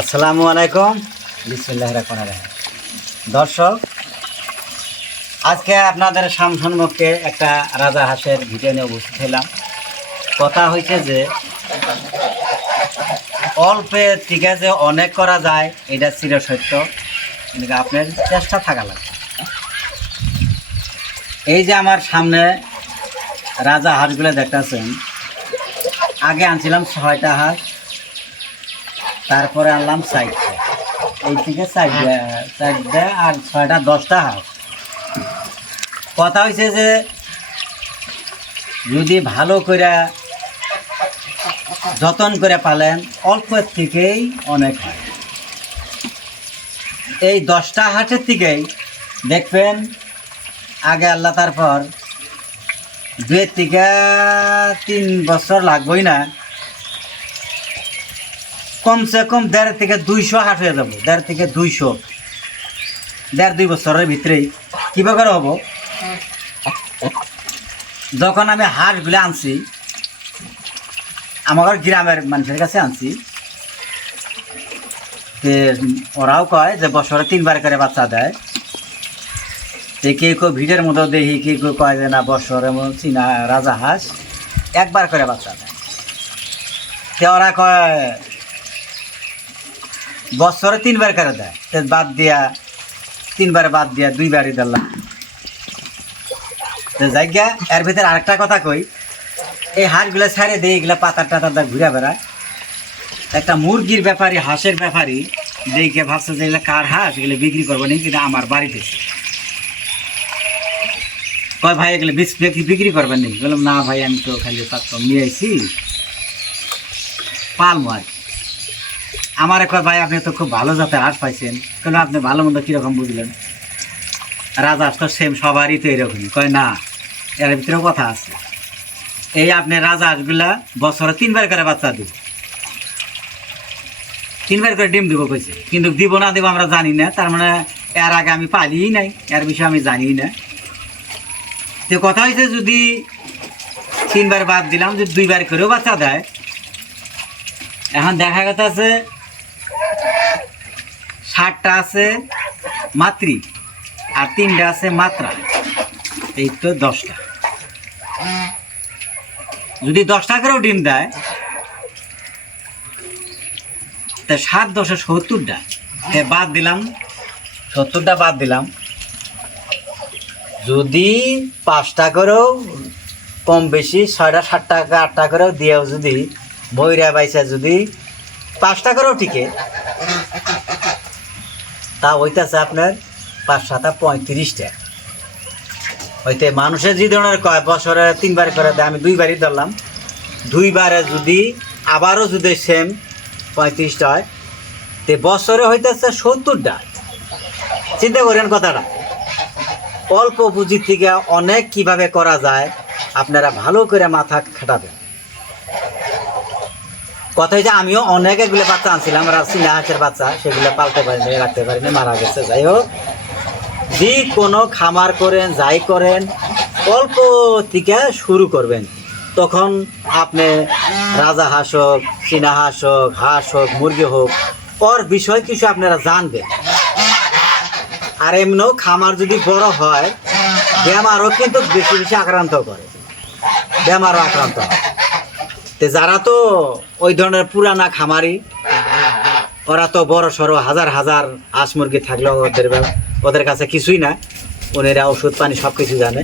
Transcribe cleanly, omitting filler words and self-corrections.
আসসালামু আলাইকুম, বিসমিল্লাহির রহমানির রহিম। দর্শক, আজকে আপনাদের সম্মুখে একটা রাজা হাঁসের ভিডিও নিয়ে উপস্থিত হলাম। কথা হয়েছে যে অল্পের থেকে যে অনেক করা যায়, এটা চিরসত্য, কিন্তু আপনার চেষ্টা থাকা লাগবে। এই যে আমার সামনে রাজা হাঁসগুলো দেখতেছেন, আগে আনছিলাম 6টা হাঁস, তারপরে আনলাম 4টা, এই থেকে 4টা আর 6টা 10টা হাঁস। কথা হয়েছে যে যদি ভালো করে যত্ন করে পালেন, অল্পের থেকেই অনেক হয়। এই 10টা হাঁসের থেকেই দেখবেন আগে আল্লাহ, তারপর 2 থেকে 3 বছর লাগবেই না, কমসে কম 1.5 থেকে 200 হাঁস হয়ে যাবো। 1.5 থেকে 200, 1.5-2 বছরের ভিতরেই কীভাবে হবো। যখন আমি হাঁসগুলো আনছি, আমার গ্রামের মানুষের কাছে আনছি, ওরাও কয় যে বছরে 3বার করে বাচ্চা দেয়। কেউ কেউ ভিড়ের মতো দেখি, কেউ কেউ কয় যে না, বছরের মতো চীনা রাজা হাঁস 1বার করে বাচ্চা দেয়। ওরা কয় বছরে 3বার করে দেয়, বাদ দিয়া 3বারে বাদ দিয়া 2বারই দিলাম। জায়গা এর ভিতরে আরেকটা কথা কই, এই হাঁসগুলো ছাড়ে দিয়ে এগুলো পাতার টাতার ঘুরে বেড়ায়। একটা মুরগির ব্যাপারী, হাঁসের ব্যাপারী দেখে ভাবছে যে এগুলো কার হাঁস, এগুলো বিক্রি করবো নি, কিন্তু আমার বাড়িতে কয় ভাই এগুলো বিক্রি করবেন নি? বললাম না ভাই, আমি তো খালি পাত্তম নিয়ে আইছি, পালমো আর। আমার কয় ভাই আপনি তো খুব ভালো জাতের হাঁস পাইছেন, কেন আপনি ভালো মন্দ কীরকম বুঝলেন? রাজা হাঁস তো সেম, সবারই তো এরকমই। কয় না, এর ভিতরেও কথা আছে। এই আপনি রাজা হাঁসগুলা বছরে 3বার করে বাচ্চা দিব, 3বার করে ডিম দিব কইছে, কিন্তু দিব না দিব আমরা জানি না। তার মানে এর আগে আমি পালিই নাই, এর বিষয়ে আমি জানি না। তো কথা হয়েছে যদি 3বার বাদ দিলাম, যদি 2বার করেও বাচ্চা দেয়, এখন দেখা গেছে 60টা আছে মাতৃ আর 3টা আছে মাত্রা, এই তো 10টা। যদি 10টা করেও ডিম দেয়, তা 7-10 70টা বাদ দিলাম, 70টা বাদ দিলাম। যদি 5টা করেও কম বেশি 6টা 7টা 8টা করেও দিয়েও যদি বইরা বাইসা যদি 5টা করেও টিকে, তা হইতেছে আপনার 5-7 35টা। হইতে মানুষের যে ধরনের কয় বছরে 3বার করে দেয়, আমি 2বারই ধরলাম। 2বারে যদি আবারও যদি সেম 35টা হয়, তে বছরে হইতেছে 70টা। চিন্তা করেন কথাটা, অল্প পুঁজির থেকে অনেক কিভাবে করা যায়, আপনারা ভালো করে মাথা খাটাবেন। কথা হয়েছে আমিও অনেক এগুলো বাচ্চা আনছিলাম, চীনা হাঁসের বাচ্চা, সেগুলো পালতে পারিনি, রাখতে পারিনি, মারা গেছে। যাই হোক, যে কোনো খামার করেন, যাই করেন, অল্প থেকে শুরু করবেন। তখন আপনি রাজা হাঁস হোক, চীনা হাঁস হোক, হাঁস হোক, মুরগি হোক, ওর বিষয় কিছু আপনারা জানবেন। আর এমনিও খামার যদি বড় হয়, বেমারও কিন্তু বেশি বেশি আক্রান্ত করে, বেমারও আক্রান্ত হয়। তো যারা তো ওই ধরনের পুরানা খামারি, ওরা তো বড় সড়ো হাজার হাজার হাঁস মুরগি থাকলেও ওদের কাছে কিছুই না, ওনারা ওষুধ পানি সব কিছু জানে।